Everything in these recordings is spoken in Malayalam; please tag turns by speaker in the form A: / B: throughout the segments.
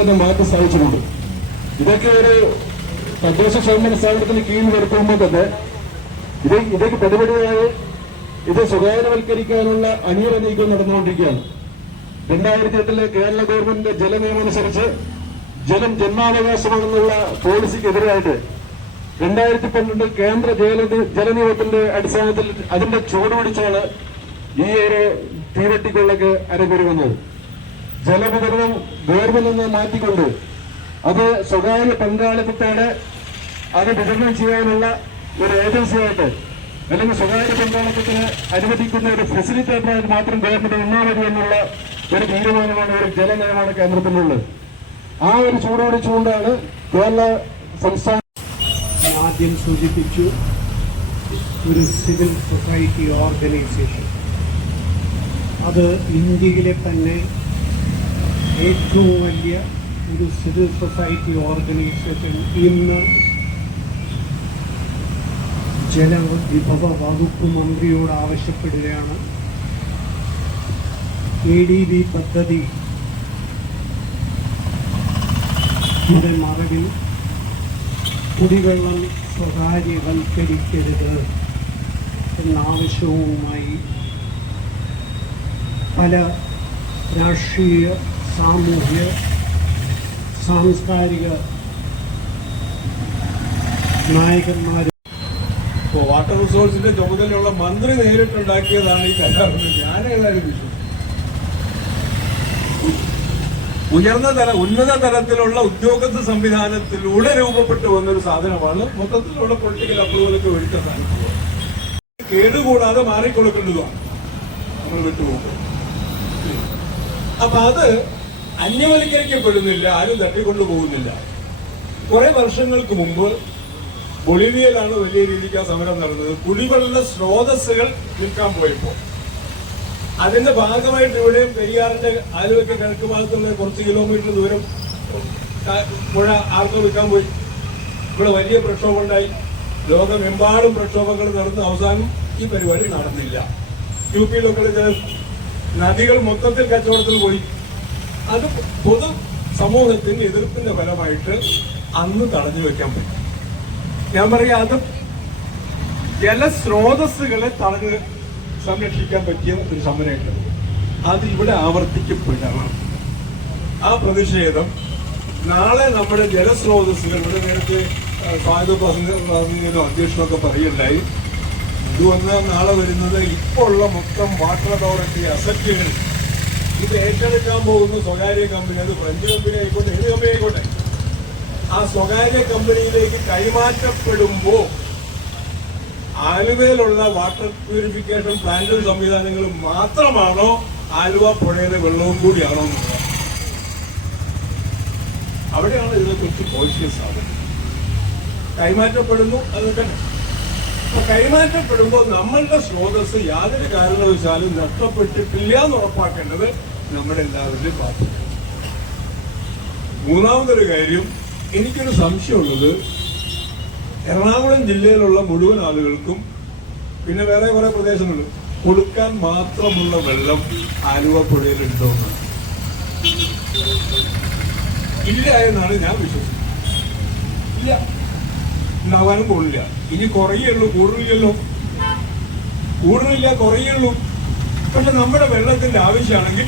A: തന്നെ മാറ്റി ഇതൊക്കെ ഒരു തദ്ദേശ സ്വയംഭരണ സ്ഥാപനത്തിന് കീഴിൽ വരുത്തുമ്പോൾ തന്നെ ഇത് ഇതൊക്കെ പടിപടിയായി ഇത് സ്വകാര്യവൽക്കരിക്കാനുള്ള അനിയറ നീക്കം നടന്നുകൊണ്ടിരിക്കുകയാണ്. രണ്ടായിരത്തി എട്ടിലെ കേരള ഗവൺമെന്റിന്റെ അനുസരിച്ച് ജലം ജന്മാവകാശമാണെന്നുള്ള പോളിസിക്കെതിരായിട്ട് രണ്ടായിരത്തി പന്ത്രണ്ട് കേന്ദ്ര ജല ജലനിയമത്തിന്റെ അടിസ്ഥാനത്തിൽ അതിന്റെ ചുവടുപിടിച്ചാണ് ഈ ഒരു തീവട്ടികളിലേക്ക് അരങ്ങേറി വന്നത്. ജലവിതരണം ഗവൺമെന്റിൽ നിന്ന് മാറ്റിക്കൊണ്ട് അത് സ്വകാര്യ പങ്കാളിത്തത്തോടെ അത് വിതരണം ചെയ്യാനുള്ള ഒരു ഏജൻസിയായിട്ട് അല്ലെങ്കിൽ സ്വകാര്യ പങ്കാളിത്തത്തിന് അനുവദിക്കുന്ന ഒരു ഫെസിലിറ്റേറ്ററായിട്ട് മാത്രം ഗവൺമെന്റ് നിന്നാൽ എന്നുള്ള ഒരു തീരുമാനമാണ് ഒരു ജലനയമാണ് കേന്ദ്രത്തിനുള്ളത്. ആ ഒരു ചൂടോടിച്ചുകൊണ്ടാണ് കേരള സംസ്ഥാന
B: ആദ്യം സൂചിപ്പിച്ചു ഒരു സിവിൽ സൊസൈറ്റി ഓർഗനൈസേഷൻ. അത് ഇന്ത്യയിലെ തന്നെ ഏറ്റവും വലിയ ഒരു സിവിൽ സൊസൈറ്റി ഓർഗനൈസേഷൻ ഇന്ന് ജലവിഭവ വകുപ്പ് മന്ത്രിയോട് ആവശ്യപ്പെടുകയാണ്. എ ഡി ബി പദ്ധതി മറവിൽ കുടിവെള്ളം സ്വകാര്യവൽക്കരിക്കരുത് എന്നാവശ്യവുമായി പല രാഷ്ട്രീയ സാമൂഹ്യ സാംസ്കാരിക നായകന്മാർ
C: ഇപ്പോൾ വാട്ടർ റിസോഴ്സിന്റെ ചുമതലയുള്ള മന്ത്രി നേരിട്ടുണ്ടാക്കിയതാണ് ഈ കരാറിന്. വിശ്വസിക്കുന്നു. ഉയർന്ന തല ഉന്നത തലത്തിലുള്ള ഉദ്യോഗസ്ഥ സംവിധാനത്തിലൂടെ രൂപപ്പെട്ടു വന്നൊരു സാധനമാണ് മൊത്തത്തിലുള്ള പൊളിറ്റിക്കൽ അപ്രൂവലൊക്കെ ഒഴിച്ച സാധനം കേടുകൂടാതെ മാറിക്കൊടുക്കേണ്ടതാണ് നമ്മൾ വിട്ടുപോകും അപ്പൊ അത് അന്യവൽക്കരിക്കപ്പെടുന്നില്ല ആരും തട്ടിക്കൊണ്ടു പോകുന്നില്ല. കുറെ വർഷങ്ങൾക്ക് മുമ്പ് ബൊളീവിയയിലാണ് വലിയ രീതിക്ക് ആ സമരം നടന്നത്. കുടിവെള്ള സ്രോതസ്സുകൾ നിൽക്കാൻ പോയപ്പോൾ. അതിന്റെ ഭാഗമായിട്ട് ഇവിടെയും പെരിയാറിന്റെ ആലുവയ്ക്ക് കിഴക്ക് ഭാഗത്തുള്ള കുറച്ച് കിലോമീറ്റർ ദൂരം പുഴ ആർക്കും വിൽക്കാൻ പോയി. ഇവിടെ വലിയ പ്രക്ഷോഭം ഉണ്ടായി. ലോകമെമ്പാടും പ്രക്ഷോഭങ്ങൾ നടന്ന് അവസാനം ഈ പരിപാടി നടന്നില്ല. യു പിയിലൊക്കെ നദികൾ മൊത്തത്തിൽ കച്ചവടത്തിൽ പോയി. അത് പൊതു സമൂഹത്തിന് എതിർപ്പിന്റെ ഫലമായിട്ട് അന്ന് തടഞ്ഞു വെക്കാൻ പറ്റും. ഞാൻ പറയാ അത് ജലസ്രോതസ്സുകളെ തടഞ്ഞ് സംരക്ഷിക്കാൻ പറ്റിയ ഒരു സമരമായിട്ട് അത് ഇവിടെ ആവർത്തിക്കപ്പെടണം. ആ പ്രതിഷേധം നാളെ നമ്മുടെ ജലസ്രോതസ്സുകൾ ഇവിടെ നേരത്തെ സ്വാഗത അധ്യക്ഷനൊക്കെ പറയുണ്ടായി ഇത് വന്നാൽ നാളെ വരുന്നത് ഇപ്പോൾ ഉള്ള മൊത്തം വാട്ടർ അതോറിറ്റി അസറ്റുകൾ ഇത് ഏറ്റെടുക്കാൻ പോകുന്ന സ്വകാര്യ കമ്പനി അത് ഫ്രഞ്ച് കമ്പനി ആയിക്കോട്ടെ ഏത് കമ്പനി ആയിക്കോട്ടെ. ആ സ്വകാര്യ കമ്പനിയിലേക്ക് കൈമാറ്റപ്പെടുമ്പോ ആലുവയിലുള്ള വാട്ടർ പ്യൂരിഫിക്കേഷൻ പ്ലാന്റും സംവിധാനങ്ങളും മാത്രമാണോ ആലുവ പുഴയിലെ വെള്ളവും കൂടിയാണോ അവിടെയാണ് ഇതിനെക്കുറിച്ച് കോൺഷ്യസ് ആവുന്നത് കൈമാറ്റപ്പെടുന്നു അതൊക്കെ കൈമാറ്റപ്പെടുമ്പോൾ നമ്മളുടെ സ്രോതസ് യാതൊരു കാരണവശാലും നഷ്ടപ്പെട്ടിട്ടില്ല എന്ന് ഉറപ്പാക്കേണ്ടത് നമ്മുടെ എല്ലാവരുടെയും ബാധ്യത മൂന്നാമതൊരു കാര്യം എനിക്കൊരു സംശയമുള്ളത് എറണാകുളം ജില്ലയിലുള്ള മുഴുവൻ ആളുകൾക്കും പിന്നെ വേറെ കുറെ പ്രദേശങ്ങളും കൊടുക്കാൻ മാത്രമുള്ള വെള്ളം ആലുവ പുഴയിലുണ്ടോ. ഇല്ല എന്നാണ് ഞാൻ വിശ്വസിക്കുന്നത്. ഇല്ല. ഉണ്ടാവാനും പോകില്ല ഇനി കുറയുള്ളൂ കൂടുതലില്ലല്ലോ. കൂടുതലില്ല കുറയുള്ളൂ പക്ഷെ നമ്മുടെ വെള്ളത്തിന്റെ ആവശ്യമാണെങ്കിൽ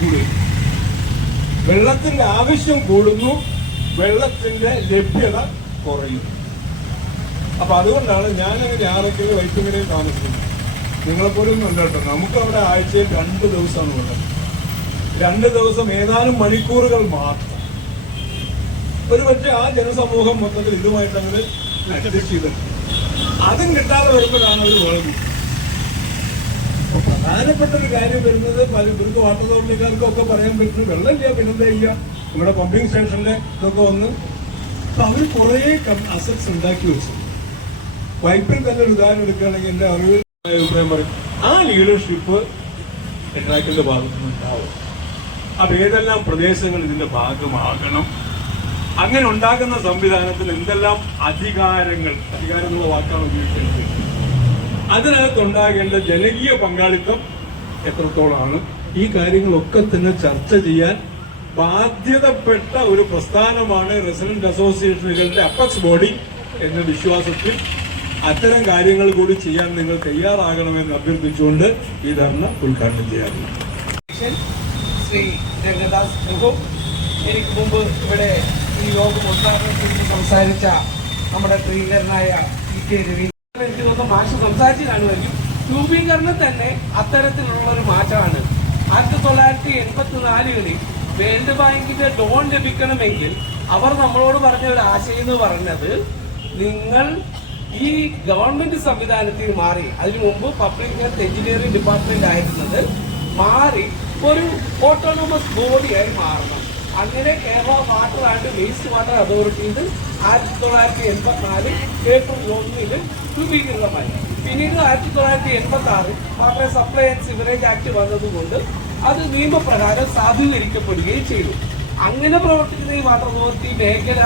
C: കൂടുതൽ വെള്ളത്തിന്റെ ആവശ്യം കൂടുന്നു വെള്ളത്തിന്റെ ലഭ്യത കുറയുന്നു അപ്പൊ അതുകൊണ്ടാണ് ഞാനങ്ങനെ ആറൊക്കെ വൈറ്റിങ്ങനെ താമസിക്കുന്നത്. നിങ്ങളെപ്പോലും കേട്ടോ. നമുക്ക് അവിടെ ആഴ്ചയിൽ രണ്ട് ദിവസമാണ് വേണ്ടത് രണ്ട് ദിവസം ഏതാനും മണിക്കൂറുകൾ മാത്രം. ഒരു പക്ഷേ ആ ജനസമൂഹം മൊത്തത്തിൽ ഇതുമായിട്ട് ചെയ്തിട്ടുണ്ട്. അതും കിട്ടാതെ വരുമ്പോഴാണ് അവർ വേൾഡ് പ്രധാനപ്പെട്ട ഒരു കാര്യം വരുന്നത് പല ഇവർക്ക് വാട്ടർ അതോറിറ്റിക്കാർക്കും ഒക്കെ പറയാൻ പറ്റും. വെള്ളമില്ല പിന്നെന്താ ചെയ്യുക ഇവിടെ പമ്പിംഗ് സ്റ്റേഷനിലെ ഇതൊക്കെ വന്ന്. അവർ കുറെ അസറ്റ്സ് ഉണ്ടാക്കി വെച്ചു. പൈപ്പിൽ തന്നെ ഒരു ഉദാഹരണം എടുക്കുകയാണെങ്കിൽ എന്റെ അറിവിൽ അഭിപ്രായം പറയും. ആ ലീഡർഷിപ്പ് എട്രാക്കിന്റെ ഭാഗത്തു ഉണ്ടാവും. അപ്പൊ ഏതെല്ലാം പ്രദേശങ്ങൾ ഇതിന്റെ ഭാഗമാകണം? അങ്ങനെ ഉണ്ടാക്കുന്ന സംവിധാനത്തിൽ എന്തെല്ലാം അധികാരങ്ങൾ അധികാരം എന്നുള്ള വാക്കാണ് ഉപയോഗിക്കുന്നത് അതിനകത്തുണ്ടാകേണ്ട ജനകീയ പങ്കാളിത്തം എത്രത്തോളമാണ്? ഈ കാര്യങ്ങളൊക്കെ തന്നെ ചർച്ച ചെയ്യാൻ ബാധ്യതപ്പെട്ട ഒരു പ്രസ്ഥാനമാണ് റെസിഡന്റ് അസോസിയേഷനുകളുടെ അപ്പക്സ് ബോഡി എന്ന വിശ്വാസത്തിൽ അത്തരം കാര്യങ്ങൾ കൂടി ചെയ്യാൻ നിങ്ങൾ തയ്യാറാകണമെന്ന് അഭ്യർത്ഥിച്ചുകൊണ്ട് ഈ ധർണ ഉദ്ഘാടനം ചെയ്യാറുണ്ട്
D: ശ്രീ എനിക്ക് മുമ്പ് ഇവിടെ ഈ യോഗം ഉദ്ഘാടനം ചെയ്ത് സംസാരിച്ച നമ്മുടെ പ്രിയങ്കരനായ ഇ കെ രവീന്ദ്രൻ രൂപീകരണം തന്നെ അത്തരത്തിലുള്ള ഒരു മാറ്റമാണ് ആയിരത്തി തൊള്ളായിരത്തി എൺപത്തി നാലുകളിൽ വേൾഡ് ബാങ്കിന്റെ ലോൺ ലഭിക്കണമെങ്കിൽ അവർ നമ്മളോട് പറഞ്ഞ ഒരു ആശയം എന്ന് പറഞ്ഞത് നിങ്ങൾ ഈ ഗവൺമെന്റ് സംവിധാനത്തിൽ മാറി അതിനു മുമ്പ് പബ്ലിക് ഹെൽത്ത് എഞ്ചിനീയറിംഗ് ഡിപ്പാർട്ട്മെന്റ് ആയിരുന്നത് മാറി ഒരു ഓട്ടോണോമസ് ബോഡിയായി മാറണം. അങ്ങനെ Kerala water and waste water അതോറിറ്റിയിൽ ആയിരത്തി തൊള്ളായിരത്തി എൺപത്തിനാല് ഏപ്രിൽ ഒന്നിന് രൂപീകൃതമായി. പിന്നീട് ആയിരത്തി തൊള്ളായിരത്തി എൺപത്തി ആറിൽ water supply and sewerage act വന്നതുകൊണ്ട് അത് നിയമപ്രകാരം സാധൂകരിക്കപ്പെടുകയും ചെയ്തു. അങ്ങനെ പ്രവർത്തിക്കുന്ന ഈ വാട്ടർ അതോറിറ്റി മേഖല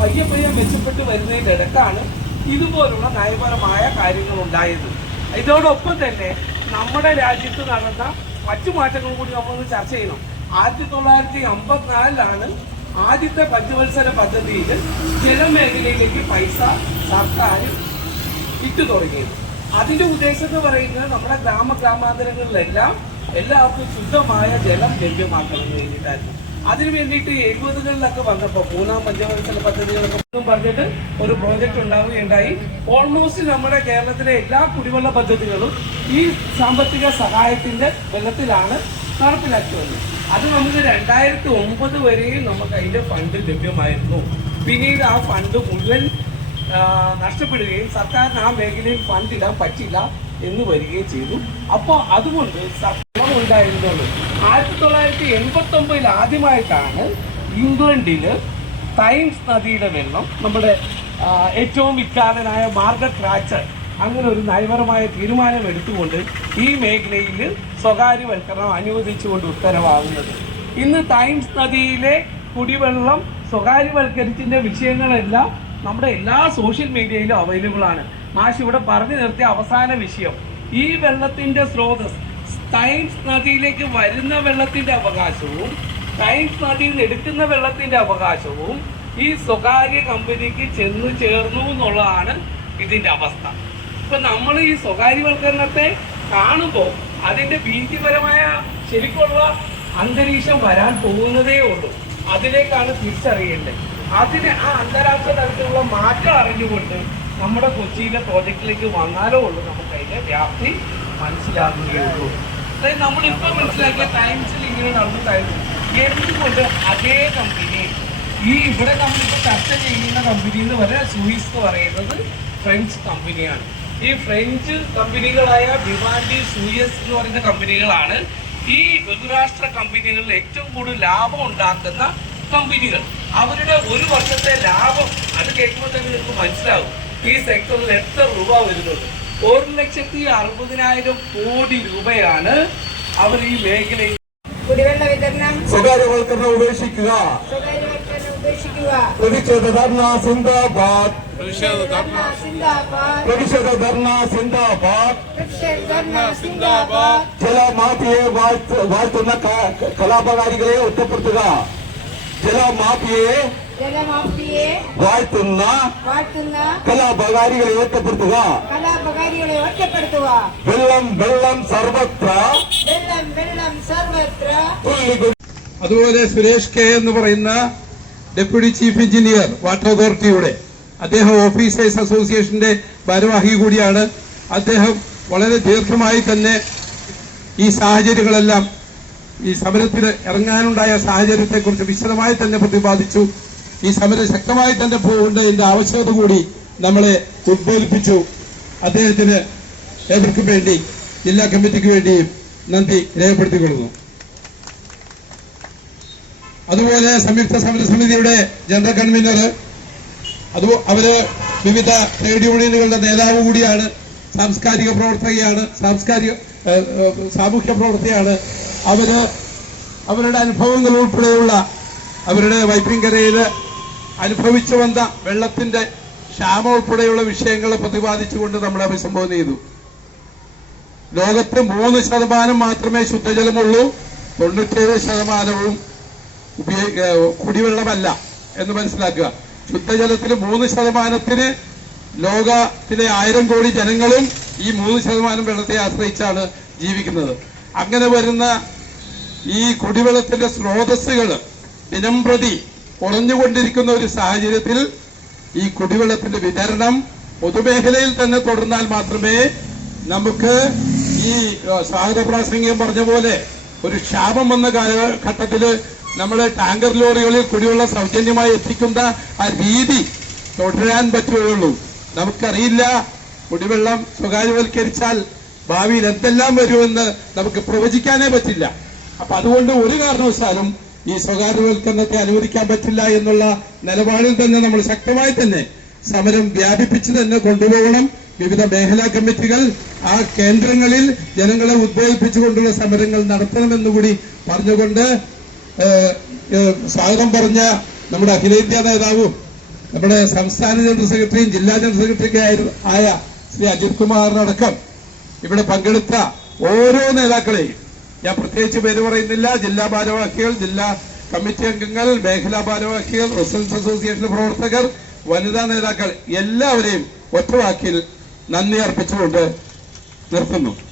D: പയ്യെ പയ്യെ മെച്ചപ്പെട്ട് വരുന്നതിന്റെ ഇടക്കാണ് ഇതുപോലുള്ള നയപരമായ കാര്യങ്ങൾ ഉണ്ടായത് ഇതോടൊപ്പം തന്നെ നമ്മുടെ രാജ്യത്ത് നടന്ന മറ്റു മാറ്റങ്ങൾ കൂടി നമ്മളൊന്ന് ചർച്ച ചെയ്യണം. ആയിരത്തി തൊള്ളായിരത്തി അമ്പത്തിനാലിലാണ് ആദ്യത്തെ പഞ്ചവത്സര പദ്ധതിയിൽ ജലമേഖലയിലേക്ക് പൈസ സർക്കാർ ഇട്ടു തുടങ്ങിയത്. അതിന്റെ ഉദ്ദേശം എന്ന് പറയുന്നത് നമ്മുടെ ഗ്രാമ ഗ്രാമാന്തരങ്ങളിലെല്ലാം എല്ലാവർക്കും ശുദ്ധമായ ജലം ലഭ്യമാക്കണമെന്ന് വേണ്ടിയിട്ടായിരുന്നു. അതിനു വേണ്ടിയിട്ട് എഴുപതുകളിലൊക്കെ വന്നപ്പോൾ മൂന്നാം പഞ്ചവത്സര പദ്ധതികളൊക്കെ പറഞ്ഞിട്ട് ഒരു പ്രോജക്റ്റ് ഉണ്ടാവുകയുണ്ടായി. ഓൾമോസ്റ്റ് നമ്മുടെ കേരളത്തിലെ എല്ലാ കുടിവെള്ള പദ്ധതികളും ഈ സാമ്പത്തിക സഹായത്തിന്റെ വെള്ളത്തിലാണ് നടപ്പിലാക്കി വന്നത് അത് നമുക്ക് രണ്ടായിരത്തി ഒമ്പത് വരെയും നമുക്ക് അതിന്റെ ഫണ്ട് ലഭ്യമായിരുന്നു. പിന്നീട് ആ ഫണ്ട് മുഴുവൻ നഷ്ടപ്പെടുകയും സർക്കാരിന് ആ മേഖലയിൽ ഫണ്ട് ഇടാൻ പറ്റില്ല എന്ന് വരികയും ചെയ്തു. അപ്പോൾ അതുകൊണ്ട് സർക്കാർ ഉണ്ടായിരുന്നുള്ളൂ ആയിരത്തി തൊള്ളായിരത്തി എൺപത്തി ഒമ്പതിൽ ആദ്യമായിട്ടാണ് ഇംഗ്ലണ്ടിൽ ടൈംസ് നദിയുടെ വെള്ളം നമ്മുടെ ഏറ്റവും വിഖ്യാതനായ മാർഗറ്റ് രാച്ചർ അങ്ങനെ ഒരു നയപരമായ തീരുമാനം എടുത്തുകൊണ്ട് ഈ മേഖലയിൽ സ്വകാര്യവൽക്കരണം അനുവദിച്ചുകൊണ്ട് ഉത്തരവാകുന്നത്. ഇന്ന് ടൈംസ് നദിയിലെ കുടിവെള്ളം സ്വകാര്യവൽക്കരിച്ചിന്റെ വിഷയങ്ങളെല്ലാം നമ്മുടെ എല്ലാ സോഷ്യൽ മീഡിയയിലും അവൈലബിൾ ആണ്. മാഷ് ഇവിടെ പറഞ്ഞു നിർത്തിയ അവസാന വിഷയം. ഈ വെള്ളത്തിന്റെ സ്രോതസ് ടൈംസ് നദിയിലേക്ക് വരുന്ന വെള്ളത്തിന്റെ അവകാശവും ടൈംസ് നദിയിൽ നിന്ന് എടുക്കുന്ന വെള്ളത്തിന്റെ അവകാശവും ഈ സ്വകാര്യ കമ്പനിക്ക് ചെന്ന് ചേർന്നു എന്നുള്ളതാണ് ഇതിന്റെ അവസ്ഥ. ഇപ്പൊ നമ്മൾ ഈ സ്വകാര്യവൽക്കരണത്തെ കാണുമ്പോൾ അതിന്റെ ഭീതിപരമായ ശരിക്കുള്ള അന്തരീക്ഷം വരാൻ പോകുന്നതേ ഉള്ളൂ. അതിലേക്കാണ് തിരിച്ചറിയേണ്ടത്. അതിന് ആ അന്താരാഷ്ട്ര തലത്തിലുള്ള മാറ്റം അറിഞ്ഞുകൊണ്ട് നമ്മുടെ കൊച്ചിയിലെ പ്രോജക്റ്റിലേക്ക് വന്നാലോ ഉള്ളൂ നമുക്ക് അതിന്റെ വ്യാപ്തി മനസ്സിലാകുകയുള്ളൂ അതായത് നമ്മളിപ്പോ മനസ്സിലാക്കിയ ടൈംസിൽ ഇങ്ങനെ നടന്നിട്ടായിരുന്നു. എന്തുകൊണ്ട് അതേ കമ്പനി ഈ ഇവിടെ നമ്മളിപ്പോ ചർച്ച ചെയ്യുന്ന കമ്പനി എന്ന് പറയുന്നത് സൂയിസ് എന്ന് പറയുന്നത് ഫ്രഞ്ച് കമ്പനിയാണ് ഈ ഫ്രഞ്ച് കമ്പനികളായ വിവാൻഡി സൂയസ് എന്ന് പറയുന്ന കമ്പനികളാണ് ഈ ബഹുരാഷ്ട്ര കമ്പനികളിൽ ഏറ്റവും കൂടുതൽ ലാഭം ഉണ്ടാക്കുന്ന കമ്പനികൾ അവരുടെ ഒരു വർഷത്തെ ലാഭം അത് കേൾക്കുമ്പോൾ തന്നെ നിങ്ങൾക്ക് മനസ്സിലാവും. ഈ സെക്ടറിൽ എത്ര രൂപ വരുന്നത് ഒരു ലക്ഷത്തി അറുപതിനായിരം കോടി രൂപയാണ് അവർ ഈ മേഖലയിൽ
E: കുടിവെള്ള വിതരണം
A: സ്വകാര്യവൽക്കരണം ഉപേക്ഷിക്കുക.
E: സ്വകാര്യവൽക്കരണം ഉപേക്ഷിക്കുക
A: പ്രതിഷേധ ധർണ സിന്ദാബാദ്.
E: ധർണ സിന്ദാബാദ്.
A: പ്രതിഷേധ ധർണ സിന്ദാബാദ്.
E: പ്രതിഷേധ ധർണ സിന്ദാബാദ്.
A: ജലമാഫിയെ വാഴ്ത്ത- വാഴ്ത്തുന്ന ക- കലാപകാരികളെ ഒറ്റപ്പെടുത്തുക. ജലമാഫിയെ
E: ജലമാഫിയെ
A: വാഴ്ത്തുന്ന
E: വാഴ്ത്തുന്ന
A: കലാപകാരികളെ ഒറ്റപ്പെടുത്തുക.
E: കലാപകാരികളെ ഒറ്റപ്പെടുത്തുക.
A: വെള്ളം വെള്ളം സർവത്ര.
E: വെള്ളം വെള്ളം സർവത്ര.
A: തുള്ളികൊ-
F: അതുപോലെ സുരേഷ് കെ എന്ന് പറയുന്ന ഡെപ്യൂട്ടി ചീഫ് എഞ്ചിനീയർ വാട്ടർ അതോറിറ്റിയുടെ അദ്ദേഹം ഓഫീസേഴ്സ് അസോസിയേഷന്റെ ഭാരവാഹി കൂടിയാണ്. അദ്ദേഹം വളരെ ദീർഘമായി തന്നെ ഈ സാഹചര്യങ്ങളെല്ലാം ഈ സമരത്തിന് ഇറങ്ങാനുണ്ടായ സാഹചര്യത്തെക്കുറിച്ച് വിശദമായി തന്നെ പ്രതിപാദിച്ചു. ഈ സമരം ശക്തമായി തന്നെ പോകേണ്ടതിന്റെ ആവശ്യകത കൂടി നമ്മളെ ഉദ്ബോധിപ്പിച്ചു. അദ്ദേഹത്തിന് ഏവർക്കും വേണ്ടി ജില്ലാ കമ്മിറ്റിക്ക് വേണ്ടിയും നന്ദി രേഖപ്പെടുത്തിക്കൊള്ളുന്നു. അതുപോലെ സംയുക്ത സമര സമിതിയുടെ ജനറൽ കൺവീനർ അത് അവർ വിവിധ ട്രേഡ് യൂണിയനുകളുടെ നേതാവ് കൂടിയാണ് സാംസ്കാരിക പ്രവർത്തകയാണ് സാംസ്കാരിക സാമൂഹ്യ പ്രവർത്തകയാണ്. അവർ അവരുടെ അനുഭവങ്ങൾ ഉൾപ്പെടെയുള്ള അവരുടെ വൈപ്പിൻകരയിൽ അനുഭവിച്ചു വന്ന വെള്ളത്തിന്റെ ക്ഷാമം ഉൾപ്പെടെയുള്ള വിഷയങ്ങൾ പ്രതിപാദിച്ചുകൊണ്ട് നമ്മൾ അഭിസംബോധന ചെയ്തു. ലോകത്ത് മൂന്ന് ശതമാനം മാത്രമേ ശുദ്ധജലമുള്ളൂ തൊണ്ണൂറ്റേഴ് ശതമാനവും കുടിവെള്ളമല്ല എന്ന് മനസ്സിലാക്കുക. ശുദ്ധജലത്തിൽ മൂന്ന് ശതമാനത്തിന് ലോകത്തിലെ ആയിരം കോടി ജനങ്ങളും ഈ മൂന്ന് ശതമാനം വെള്ളത്തെ ആശ്രയിച്ചാണ് ജീവിക്കുന്നത്. അങ്ങനെ വരുന്ന ഈ കുടിവെള്ളത്തിന്റെ സ്രോതസ്സുകൾ ദിനം പ്രതി കുറഞ്ഞുകൊണ്ടിരിക്കുന്ന ഒരു സാഹചര്യത്തിൽ ഈ കുടിവെള്ളത്തിന്റെ വിതരണം പൊതുമേഖലയിൽ തന്നെ തുടർന്നാൽ മാത്രമേ നമുക്ക് ഈ സ്വാഗത പ്രാസംഗികം പറഞ്ഞ പോലെ ഒരു ക്ഷാമം വന്ന കാലഘട്ടത്തിൽ നമ്മുടെ ടാങ്കർ ലോറികളിൽ കുടിവെള്ളം സൗജന്യമായി എത്തിക്കുന്ന ആ രീതി തുടരാൻ പറ്റുകയുള്ളൂ. നമുക്കറിയില്ല കുടിവെള്ളം സ്വകാര്യവൽക്കരിച്ചാൽ ഭാവിയിൽ എന്തെല്ലാം വരുമെന്ന് നമുക്ക് പ്രവചിക്കാനേ പറ്റില്ല. അപ്പൊ അതുകൊണ്ട് ഒരു കാരണവശാലും ഈ സ്വകാര്യവൽക്കരണത്തെ അനുവദിക്കാൻ പറ്റില്ല എന്നുള്ള നിലപാടിൽ തന്നെ നമ്മൾ ശക്തമായി തന്നെ സമരം വ്യാപിപ്പിച്ച് തന്നെ കൊണ്ടുപോകണം. വിവിധ മേഖലാ കമ്മിറ്റികൾ ആ കേന്ദ്രങ്ങളിൽ ജനങ്ങളെ ഉദ്ബോധിപ്പിച്ചുകൊണ്ടുള്ള സമരങ്ങൾ നടത്തണമെന്നുകൂടി പറഞ്ഞുകൊണ്ട് സ്വാഗതം പറഞ്ഞ നമ്മുടെ അഖിലേന്ത്യാ നേതാവും നമ്മുടെ സംസ്ഥാന ജനറൽ സെക്രട്ടറിയും ജില്ലാ ജനറൽ സെക്രട്ടറിയും ആയ- ആയ ശ്രീ അജിത് കുമാറിനടക്കം. ഇവിടെ പങ്കെടുത്ത ഓരോ നേതാക്കളെയും ഞാൻ പ്രത്യേകിച്ച് പേര് പറയുന്നില്ല. ജില്ലാ ഭാരവാഹികൾ ജില്ലാ കമ്മിറ്റി അംഗങ്ങൾ മേഖലാ ഭാരവാഹികൾ റെസിഡൻസ് അസോസിയേഷൻ പ്രവർത്തകർ വനിതാ നേതാക്കൾ എല്ലാവരെയും ഒറ്റവാക്കിൽ നന്ദി അർപ്പിച്ചുകൊണ്ട് നിർത്തുന്നു.